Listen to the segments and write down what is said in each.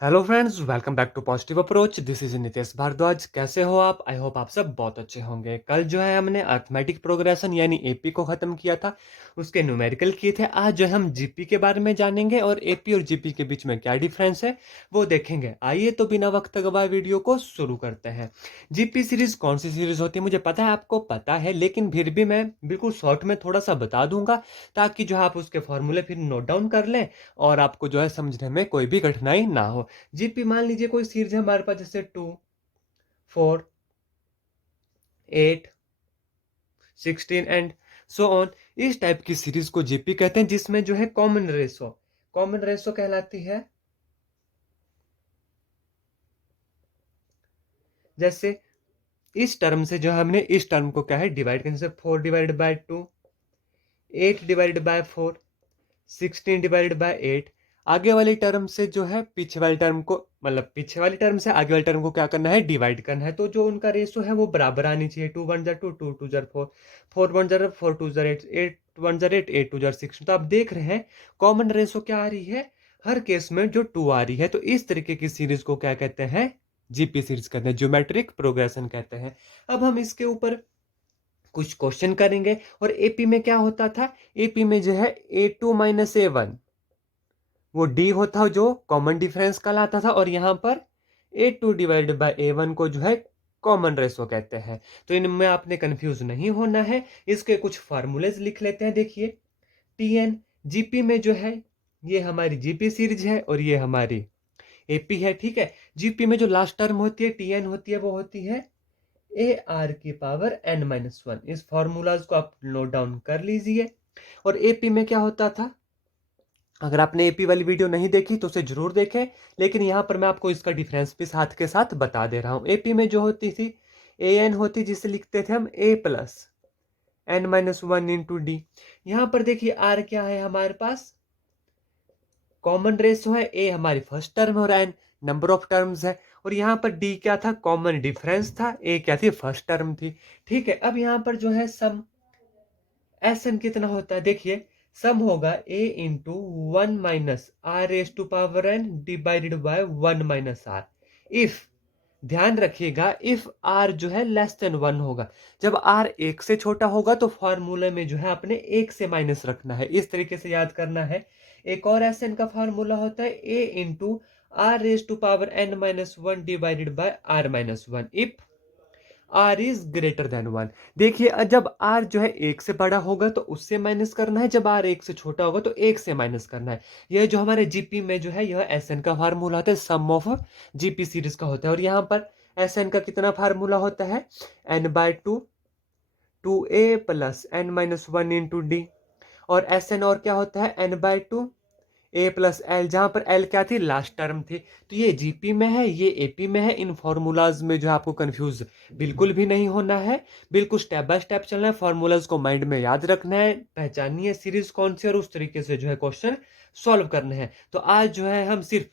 Hello friends, welcome back to positive approach. This is Nitesh Bhardwaj. कैसे हो आप? आई होप आप सब बहुत अच्छे होंगे। कल जो है हमने अर्थमेटिक प्रोग्रेशन यानी एपी को ख़त्म किया था, उसके न्यूमेरिकल किए थे। आज जो है हम जीपी के बारे में जानेंगे और एपी और जीपी के बीच में क्या डिफरेंस है वो देखेंगे। आइए तो बिना वक्त गवाए वीडियो को शुरू करते हैं। जीपी सीरीज कौन सी सीरीज होती है मुझे पता है, आपको पता है, लेकिन फिर भी मैं बिल्कुल शॉर्ट में थोड़ा सा बता दूंगा ताकि जो है आप उसके फॉर्मूले फिर नोट डाउन कर लें और आपको जो है समझने में कोई भी कठिनाई ना हो। जीपी मान लीजिए कोई सीरीज है हमारे पास, जैसे 2, 4, 8, 16 एंड सो ऑन। इस टाइप की सीरीज को जीपी कहते हैं, जिसमें जो है कॉमन रेशो कहलाती है। जैसे इस टर्म से जो हमने इस टर्म को क्या है डिवाइड करने से, 4/2, 8/4, 16/8। आगे वाली टर्म से जो है पीछे वाली टर्म को, मतलब पीछे वाली टर्म से आगे वाली टर्म को क्या करना है, डिवाइड करना है। तो जो उनका रेशो है वो बराबर आनी चाहिए। 2 1 2, 2 2 4, 4 1 4, 8 1 8, 8 2 6। तो आप देख रहे हैं कॉमन रेशो क्या आ रही है, हर केस में जो 2 आ रही है। तो इस तरीके की सीरीज को क्या कहते हैं, जीपी सीरीज कहते हैं, ज्योमेट्रिक प्रोग्रेशन कहते हैं। अब हम इसके ऊपर कुछ क्वेश्चन करेंगे। और एपी में क्या होता था, एपी में जो है A2 - A1 वो डी होता जो कॉमन डिफरेंस कहलाता था, और यहाँ पर A2/A1 को जो है कॉमन रेशो कहते हैं। तो इनमें आपने कंफ्यूज नहीं होना है। इसके कुछ फार्मूलेज लिख लेते हैं। देखिए, टीएन जीपी में जो है ये हमारी जीपी सीरीज है और ये हमारी एपी है, ठीक है। जीपी में जो लास्ट टर्म होती है टीएन होती है, वो होती है AR⁻n-1। इस फॉर्मूलाज को आप नोट डाउन कर लीजिए। और एपी में क्या होता था, अगर आपने एपी वाली वीडियो नहीं देखी तो उसे जरूर देखें, लेकिन यहाँ पर मैं आपको इसका डिफरेंस भी साथ के साथ बता दे रहा हूँ। एपी में जो होती थी एन होती, जिसे लिखते थे हम A+n-1 यहाँ पर देखिए आर क्या है हमारे पास, कॉमन रेशो है। ए हमारी फर्स्ट टर्म और एन नंबर ऑफ टर्म्स है। और यहाँ पर डी क्या था, कॉमन डिफरेंस था। ए क्या थी, फर्स्ट टर्म थी, ठीक है। अब यहाँ पर जो है सम, एस एन कितना होता है, देखिए सम होगा A × 1 - R⁻n divided by 1 - R। If, ध्यान रखिएगा, इफ आर जो है लेस देन 1 होगा। जब आर एक से छोटा होगा तो फॉर्मूले में जो है अपने एक से माइनस रखना है, इस तरीके से याद करना है। एक और एस एन का फॉर्मूला होता है A × R⁻n - 1 divided by R - 1 if R is greater than 1। देखिए जब आर जो है एक से बड़ा होगा तो उससे माइनस करना है, जब आर एक से छोटा होगा तो एक से माइनस करना है। यह जो हमारे जीपी में जो है यह एस एन का फार्मूला होता है, सम ऑफ जीपी सीरीज का होता है। और यहाँ पर एस एन का कितना फार्मूला होता है, n/2 2A+n-1 और एस एन और क्या होता है, n/2 A+L, जहां पर L क्या थी, लास्ट टर्म थी। तो ये जीपी में है, ये एपी में है। इन फॉर्मूलाज में जो है आपको कंफ्यूज बिल्कुल भी नहीं होना है, बिल्कुल स्टेप बाय स्टेप चलना है। फॉर्मूलाज को माइंड में याद रखना है, पहचानिए सीरीज कौन सी, और उस तरीके से जो है क्वेश्चन सॉल्व करने हैं। तो आज जो है हम सिर्फ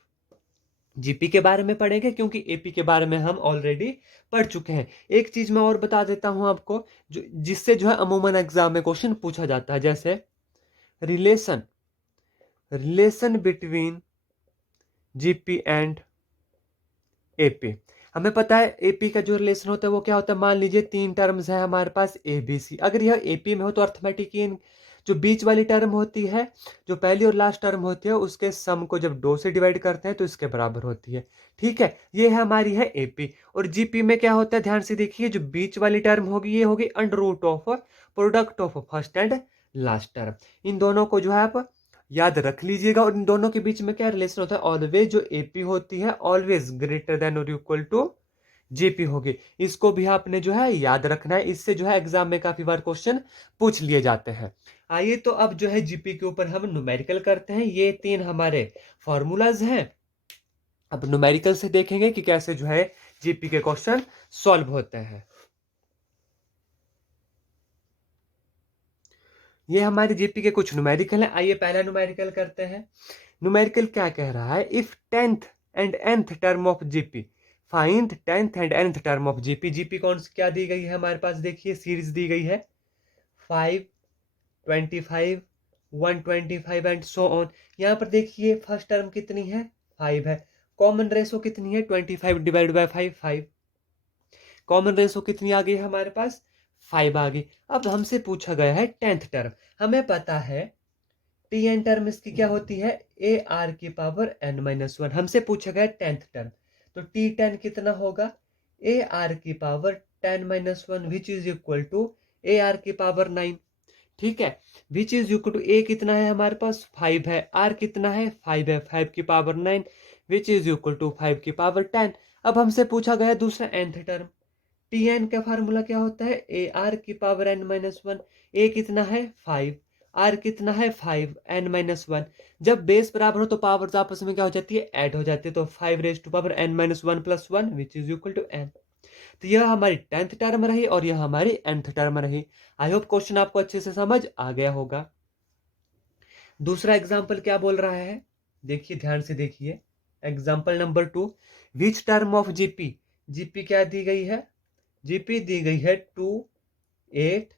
जीपी के बारे में पढ़ेंगे, क्योंकि एपी के बारे में हम ऑलरेडी पढ़ चुके हैं। एक चीज मैं और बता देता हूं आपको, जो जिससे जो है अमूमन एग्जाम में क्वेश्चन पूछा जाता है, जैसे relation relation between GP and AP. हमें पता है एपी का जो रिलेशन होता है वो क्या होता है। मान लीजिए 3 टर्म्स है हमारे पास ए बी सी, अगर यह एपी में हो तो अर्थमेटिक इन जो बीच वाली टर्म होती है, जो पहली और लास्ट टर्म होती है, उसके सम को जब 2 से डिवाइड करते हैं तो इसके बराबर होती है, ठीक है। ये है हमारी है एपी। और जीपी में क्या होता है, ध्यान से देखिए, जो बीच वाली टर्म होगी ये होगी under root of product of first and last term. इन दोनों को जो है आप याद रख लीजिएगा। और इन दोनों के बीच में क्या रिलेशन होता है, ऑलवेज जो एपी होती है ऑलवेज ग्रेटर देन और इक्वल टू जेपी होगी। इसको भी आपने जो है याद रखना है, इससे जो है एग्जाम में काफी बार क्वेश्चन पूछ लिए जाते हैं। आइए तो अब जो है जीपी के ऊपर हम न्यूमेरिकल करते हैं। ये 3 हमारे फॉर्मूलाज हैं। अब न्यूमेरिकल से देखेंगे कि कैसे जो है जीपी के क्वेश्चन सॉल्व होते हैं। ये हमारे जीपी के कुछ न्यूमेरिकल हैं। आइए पहला न्यूमेरिकल करते हैं। न्यूमेरिकल क्या कह रहा है, if tenth and nth term of GP, find tenth and nth term of GP. GP कौन सी क्या दी गई है हमारे पास, देखिए सीरीज दी गई है 5, 25, 125 एंड सो ऑन। यहाँ पर देखिए फर्स्ट टर्म कितनी है, 5 है। कॉमन रेशो कितनी है 25 डिवाइड बाय 5 कॉमन रेशो कितनी आ गई हमारे पास 5 आ गई। अब हमसे पूछा गया है 10th टर्म। हमें पता है टी एन टर्म इसकी क्या होती है ए आर की पावर एन माइनस वन। हमसे पूछा गया 10th टर्म, तो टी 10 कितना होगा ए आर की power 10 minus one which is equal to A R की पावर 9। ठीक है, which is equal to A कितना है हमारे पास 5 है, आर कितना है 5 है, 5 की power 9 which is equal to 5 की पावर 10। अब हमसे पूछा गया दूसरा nth टर्म। टी एन का फार्मूला क्या होता है ए आर की पावर एन माइनस वन। ए कितना है 5, आर कितना है 5, एन माइनस वन। जब बेस बराबर हो तो पावर्स आपस में क्या हो जाती है ऐड हो जाती है, तो 5 raise to power N minus one plus one which is equal to N. तो यह हमारी 10th टर्म रही और यह हमारी nth टर्म रही। आई होप क्वेश्चन आपको अच्छे से समझ आ गया होगा। दूसरा एग्जाम्पल क्या बोल रहा है, देखिए ध्यान से देखिए। Example number 2, which term of GP. GP क्या दी गई है, जीपी दी गई है 2, 8,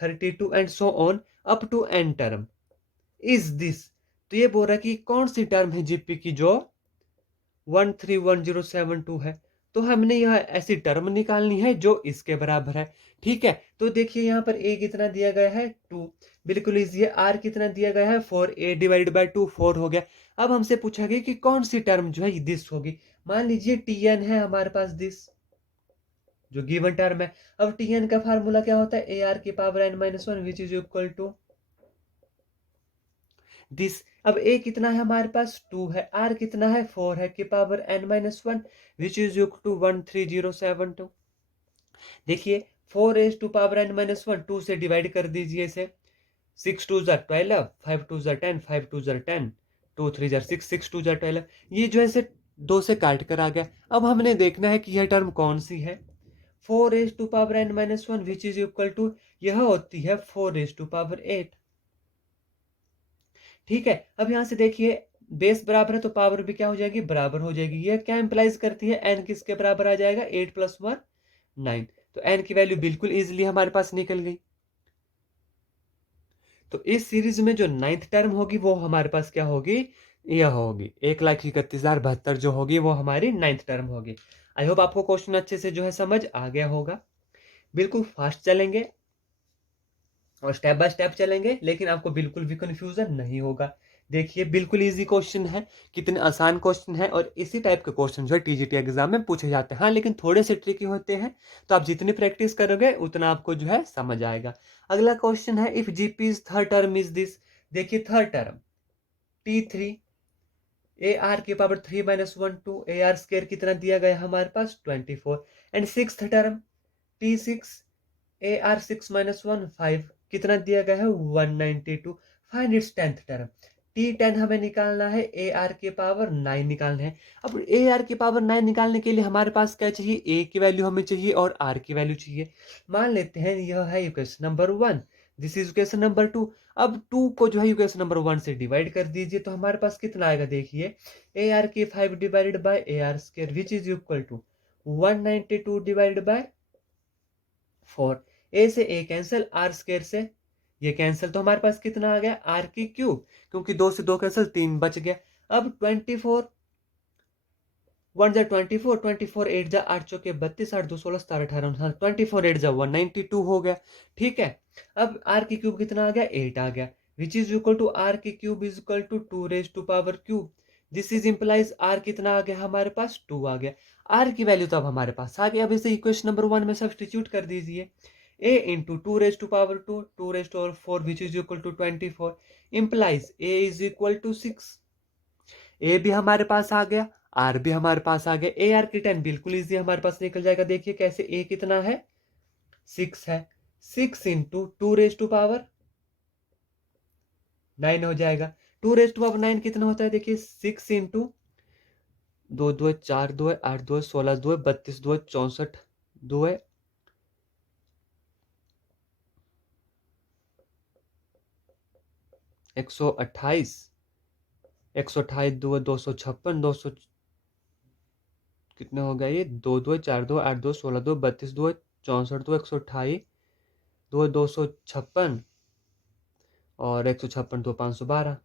32 and so on up to N term is this. तो ये बोल रहा है कि कौन सी टर्म है जीपी की जो 131072 है। तो हमने यह ऐसी टर्म निकालनी है जो इसके बराबर है। ठीक है, तो देखिए यहाँ पर a कितना दिया गया है 2, बिल्कुल इजी है। r कितना दिया गया है 4, a डिवाइड बाय 2 4 हो गया। अब हमसे पूछा गया कि कौन सी टर्म जो है दिस होगी। मान लीजिए tn है हमारे पास दिस जो गिवन टर्म है। अब tn का फार्मूला क्या होता है ar की power n minus one which is equal to this. अब a कितना है हमारे पास 2 है, r कितना है 4 है की power n minus one which is equal to 13072। देखिए 4 raise to power n minus one 2 से डिवाइड कर दीजिए इसे। 6 2 जार 12, 5 2 जार 10, 5 2 जार 10, 2 3 जार 6, 6 2 जार 12। ये जो है इसे 2 से काट कर आ गया। अब हमने देखना है कि यह टर्म कौन सी है। 4 raise to power n minus one which is equal to यह होती है 4 रेज टू पावर 8। ठीक है, अब यहां से देखिए बेस बराबर है तो पावर भी क्या हो जाएगी बराबर हो जाएगी। यह क्या इंप्लाइज करती है n किसके बराबर आ जाएगा 8 प्लस 1 9। तो n की वैल्यू बिल्कुल इजीली हमारे पास निकल गई। तो इस सीरीज में जो 9th टर्म होगी वो हमारे पास क्या होगी, यह होगी 1,31,072 जो होगी वो हमारी 9th टर्म होगी। आई होप आपको क्वेश्चन अच्छे से जो है समझ आ गया होगा। बिल्कुल फास्ट चलेंगे और स्टेप बाय स्टेप चलेंगे, लेकिन आपको बिल्कुल भी कंफ्यूजन नहीं होगा। देखिए बिल्कुल इजी क्वेश्चन है, कितने आसान क्वेश्चन है, और इसी टाइप के क्वेश्चन जो है टीजीटी एग्जाम में पूछे जाते हैं। हाँ लेकिन थोड़े से ट्रिकी होते हैं, तो आप जितनी प्रैक्टिस करोगे उतना आपको जो है समझ आएगा। अगला क्वेश्चन है if GP is third term is this. देखिए third term T3 a are की पावर 3 माइनस वन टू ए आर स्केयर कितना दिया गया हमारे पास 24। And six term T6 a r 6 minus one 5 कितना दिया गया है 192। Find its 10th term. T10 हमें निकालना है ए आर की पावर 9 निकालना है। अब ए आर की पावर 9 निकालने के लिए हमारे पास क्या चाहिए, ए की वैल्यू हमें चाहिए और आर की वैल्यू चाहिए। मान लेते हैं यह है equation number 1, this is equation number 2। अब 2 को जो है इक्वेशन नंबर 1 से डिवाइड कर दीजिए तो हमारे पास कितना आएगा, देखिए ए आर की 5 divided by A R square which is equal to 192 divided by 4। A से ए कैंसिल, आर स्क्वायर से ये कैंसिल, तो हमारे पास कितना आ गया आर की क्यूब, क्योंकि 2 से 2 कैंसिल 3 बच गया। अब 24 1 जा 24, 24 8 जा 8 चौके 32, 8 2 16 17 18 24 8 जा 192 हो गया। ठीक है, अब आर की क्यूब कितना आ गया 8 आ गया, which is equal to r की cube is equal to 2 raise to power cube. This is implies r कितना आ गया हमारे पास 2 आ गया। आर की वैल्यू तो अब हमारे पास आ गई। अब इसे इक्वेशन नंबर 1 में सब्स्टिट्यूट कर दीजिए। a into 2 raised to power 2, 2 raised to power 4 which is equal to 24 implies a is equal to 6। a भी हमारे पास आ गया, r भी हमारे पास आ गया। ए आर की 10 बिल्कुल इजी हमारे पास निकल जाएगा। देखिए कैसे, a कितना है 6 है, 6 इंटू 2 रेज टू पावर 9 हो जाएगा। 2 रेज टू पावर 9 कितना होता है, देखिए 6 इंटू 2 2 4 2 8 2 16 2 32 2 64 2 128, 128 2 256 200 कितने हो गया ये 2 2 4 2 8 2 16 2 32 2 64 2 128 2 256 और 156 2 512।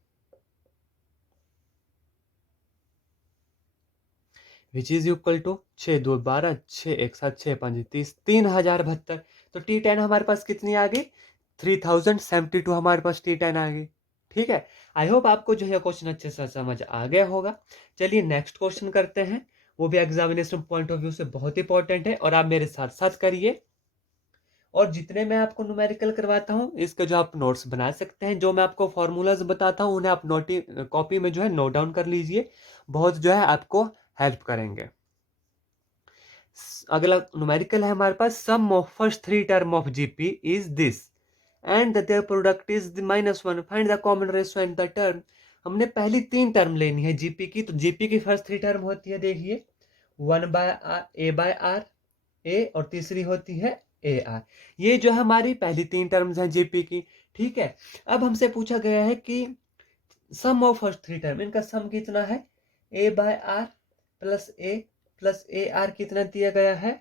Which is equal to 6 2 12, 6 1 7 6 5 30, 3072। तो T10 हमारे पास कितनी आ गई? 3072 हमारे पास T10 आ गई। ठीक है, आई होप आपको जो है क्वेश्चन अच्छे से समझ आ गया होगा। चलिए नेक्स्ट क्वेश्चन करते हैं, वो भी एग्जामिनेशन पॉइंट ऑफ व्यू से बहुत इंपॉर्टेंट है और आप मेरे साथ साथ करिए। और जितने मैं आपको न्यूमेरिकल करवाता हूँ इसके जो आप नोट्स बना सकते हैं, जो मैं आपको फॉर्मूलाज बताता हूँ उन्हें आप नोटी कॉपी में जो है नोट डाउन कर लीजिए, बहुत जो है आपको हेल्प करेंगे। अगला न्यूमेरिकल है हमारे पास, sum of first three term of GP is this and their product is -1, find the common ratio and the term. हमने पहली तीन टर्म लेनी है जीपी की, तो जीपी की फर्स्ट थ्री टर्म होती है, देखिए 1/a/r ए, और तीसरी होती है ए आर। ये जो हमारी पहली तीन टर्म्स हैं जीपी की। ठीक है, अब हमसे पूछा गया है कि सम ऑफ फर्स्ट थ्री टर्म, इनका सम कितना है? a/r प्लस ए आर कितना दिया गया है?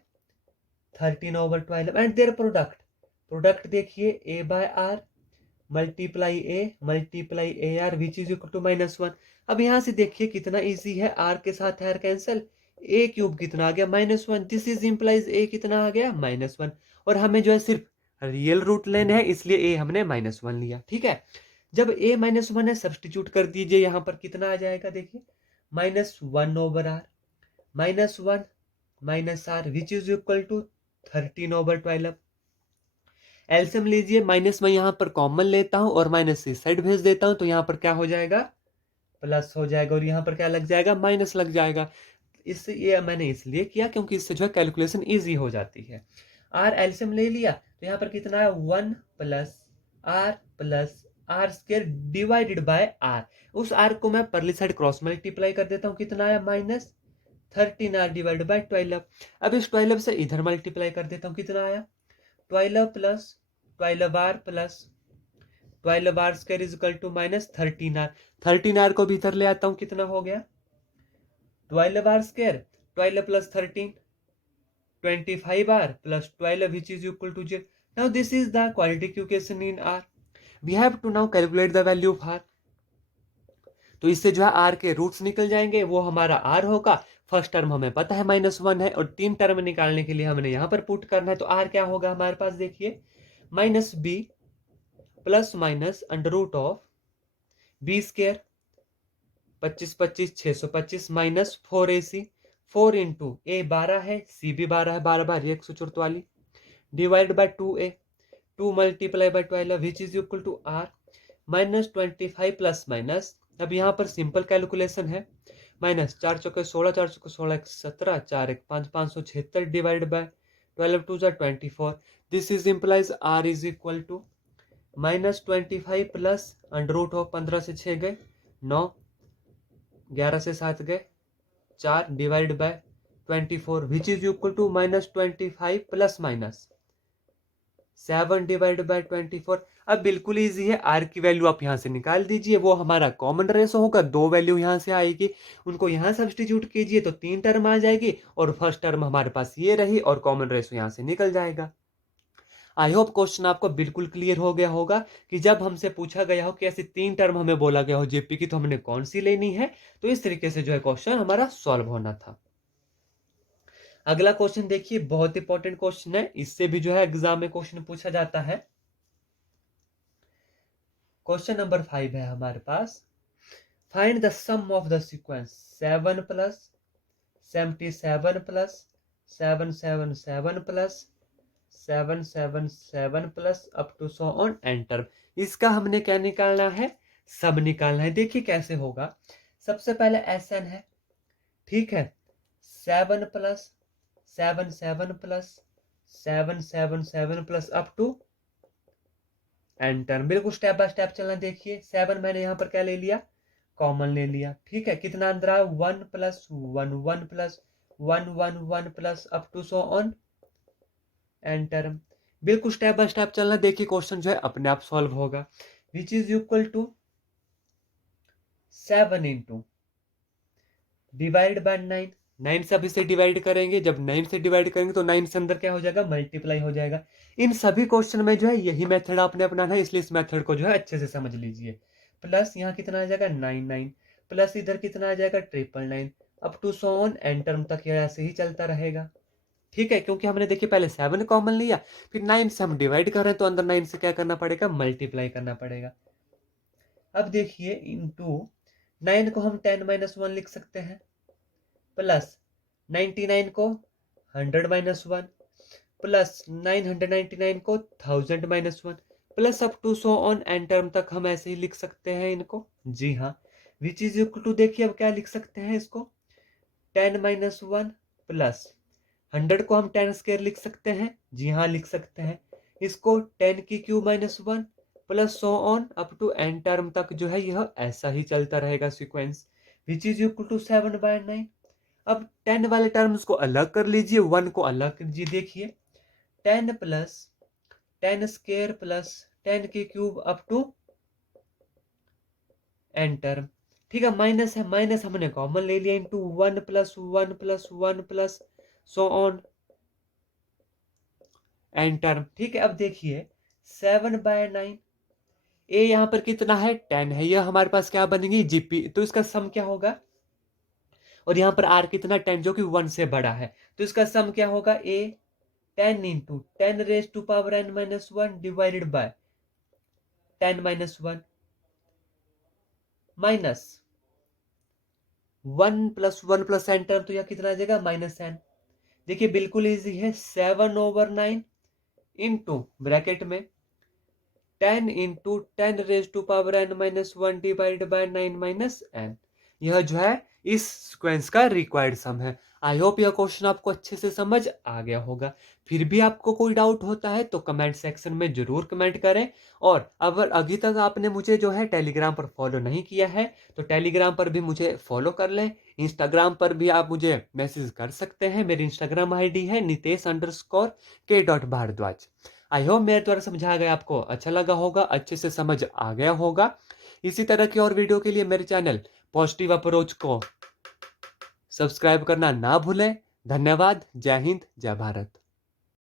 13/12 एंड देयर प्रोडक्ट देखिए a/r multiply A R which is equal to -1। अब यहाँ से देखिए कितना इजी है, आर के साथ आर कैंसिल, ए क्यूब कितना आ गया? -1। दिस इज इंप्लाइज ए कितना आ गया? -1। और हमें जो है सिर्फ रियल रूट लेने हैं, इसलिए ए हमने -1 लिया। ठीक है, जब ए -1 है सब्सटीट्यूट कर दीजिए, यहाँ पर कितना आ जाएगा? देखिए -1/r -1 which is equal to 13/12। LCM लीजिए, माइनस मैं यहाँ पर कॉमन लेता हूँ और माइनस इस साइड भेज देता हूँ, तो यहाँ पर क्या हो जाएगा? प्लस हो जाएगा, और यहाँ पर क्या लग जाएगा? माइनस लग जाएगा। इससे ये मैंने इसलिए किया क्योंकि इससे जो है कैलकुलेशन इजी हो जाती है। आर एलसीएम ले लिया, तो यहाँ पर कितना है? 1 plus R square divided by R. उस आर को मैं परली साइड क्रॉस मल्टीप्लाई कर देता हूँ, कितना आया? -13r divided by 12। अब इस 12 से इधर मल्टीप्लाई कर देता हूँ, कितना आया? 12 plus 12r plus 12r square is equal to -13r। 13r को भी इधर ले आता हूं, कितना हो गया? 12r square, 12 plus 13 25r plus 12 which is equal to 0। Now this is the quadratic equation in R. We have to now calculate the value of R। तो इससे जो है आर के रूट्स निकल जाएंगे, वो हमारा आर होगा। फर्स्ट टर्म हमें पता है -1 है, और तीन टर्म निकालने के लिए हमने यहाँ पर पुट करना है, तो आर क्या होगा हमारे पास? देखिए -b plus minus under root of b square 25 25 625 minus 4ac 4 into a 12 है, सी भी 12 है, 12 × 144 divide by 2a 2 multiply by 12 which is equal to r -25 plus minus. अब यहाँ पर सिंपल कैलकुलेशन है, -4 चौके 16 4 चौके 16 17 4 1 5 576 divide by 12 2 24। This is implies R is equal to -25 plus under root of 15 से 6 गए 9, 11 से 7 गए 4 divide by 24 which is equal to -25 plus minus 7 divide by 24। अब बिल्कुल इजी है, आर की वैल्यू आप यहाँ से निकाल दीजिए, वो हमारा कॉमन रेशो होगा, दो वैल्यू यहाँ से आएगी, उनको यहाँ सब्सटीट्यूट कीजिए तो तीन टर्म आ जाएगी, और फर्स्ट टर्म हमारे पास ये रही, और कॉमन रेशो यहाँ से निकल जाएगा। आई होप क्वेश्चन आपको बिल्कुल क्लियर हो गया होगा कि जब हमसे पूछा गया हो कि ऐसी तीन टर्म हमें बोला गया हो जेपी की, तो हमने कौन सी लेनी है, तो इस तरीके से जो है क्वेश्चन हमारा सॉल्व होना था। अगला क्वेश्चन देखिए, बहुत इंपॉर्टेंट क्वेश्चन है, इससे भी जो है एग्जाम में क्वेश्चन पूछा जाता है। क्वेश्चन नंबर 5 है हमारे पास, find the sum of the sequence 7 plus 77 plus 777 plus 777 plus up to so on enter. इसका हमने क्या निकालना है? सब निकालना है। देखिए कैसे होगा, सबसे पहले एसएन है, ठीक है, 7 plus 77 plus 777 plus up to enter. बिल्कुल स्टेप बाय स्टेप चलना। देखिए 7 मैंने यहाँ पर क्या ले लिया? कॉमन ले लिया, ठीक है, कितना अंदर आया? 1 plus 1 1 plus 1 1 1 plus up to so on enter. बिल्कुल स्टेप बाय स्टेप चलना। देखिए क्वेश्चन जो है अपने आप सॉल्व होगा, which is equal to 7 into divide by 9। 9 से अब इसे डिवाइड करेंगे, जब 9 से डिवाइड करेंगे तो 9 से अंदर क्या हो जाएगा? मल्टीप्लाई हो जाएगा। इन सभी क्वेश्चन में जो है यही मेथड आपने अपनाना है, इसलिए इस मेथड को जो है अच्छे से समझ लीजिए। प्लस यहाँ कितना आ जाएगा? 9 9 प्लस इधर कितना आ जाएगा? 999 up to so on N term तक ये ऐसे ही चलता रहेगा। ठीक है, क्योंकि हमने देखिए पहले 7 कॉमन लिया, फिर 9 से हम डिवाइड कर रहे हैं तो अंदर 9 से क्या करना पड़ेगा, मल्टीप्लाई करना पड़ेगा। अब देखिए इंटू 9 को हम 10 - 1 लिख सकते हैं, प्लस 99 को 100 - 1, प्लस 999 को 1000 - 1, plus up to so on N term तक हम ऐसे ही लिख सकते हैं इनको। जी हाँ, विच इज इक्वल टू, देखिए अब क्या लिख सकते हैं इसको, 10 - 1 प्लस 100 को हम 10 स्क्वायर लिख सकते हैं। जी हाँ, लिख सकते हैं। इसको 10³ - 1 plus so on up to N term तक जो है यह ऐसा ही चलता रहेगा sequence, which is equal to 7/9। अब 10 वाले टर्म्स को अलग कर लीजिए, 1 को अलग कीजिए। देखिए 10 plus 10 square plus 10³ up to N term. ठीक है, माइनस है, माइनस हमने कॉमन ले लिया, into 1 + 1 + 1 plus so on N term. ठीक है, अब देखिए 7/9, ए यहाँ पर कितना है, 10 है, यह हमारे पास क्या बनेगी, जीपी, तो इसका सम क्या होगा, और यहाँ पर आर कितना, 10, जो कि 1 से बड़ा है, तो इसका सम क्या होगा, ए 10 × 10⁻⁻n - 1 divided bye 10 - 1 minus 1 + 1 + n term, तो यह कितना आ जाएगा, -n। देखिए बिल्कुल इजी है, 7/9 इंटू ब्रैकेट में 10 × 10⁻n - 1 डिवाइडेड बाय 9 - n। यह जो है इस सीक्वेंस का रिक्वायर्ड सम है। आई होप यह क्वेश्चन आपको अच्छे से समझ आ गया होगा। फिर भी आपको कोई डाउट होता है तो कमेंट सेक्शन में जरूर कमेंट करें। और अगर अभी तक आपने मुझे जो है टेलीग्राम पर फॉलो नहीं किया है तो टेलीग्राम पर भी मुझे फॉलो कर लें। इंस्टाग्राम पर भी आप मुझे मैसेज कर सकते हैं, मेरी इंस्टाग्राम आईडी है nitesh_k.bhardwaj। आई होप मेरे द्वारा समझाया गया आपको अच्छा लगा होगा, अच्छे से समझ आ गया होगा। इसी तरह की और वीडियो के लिए मेरे चैनल पॉजिटिव अप्रोच को सब्सक्राइब करना ना भूलें। धन्यवाद। जय हिंद, जय भारत।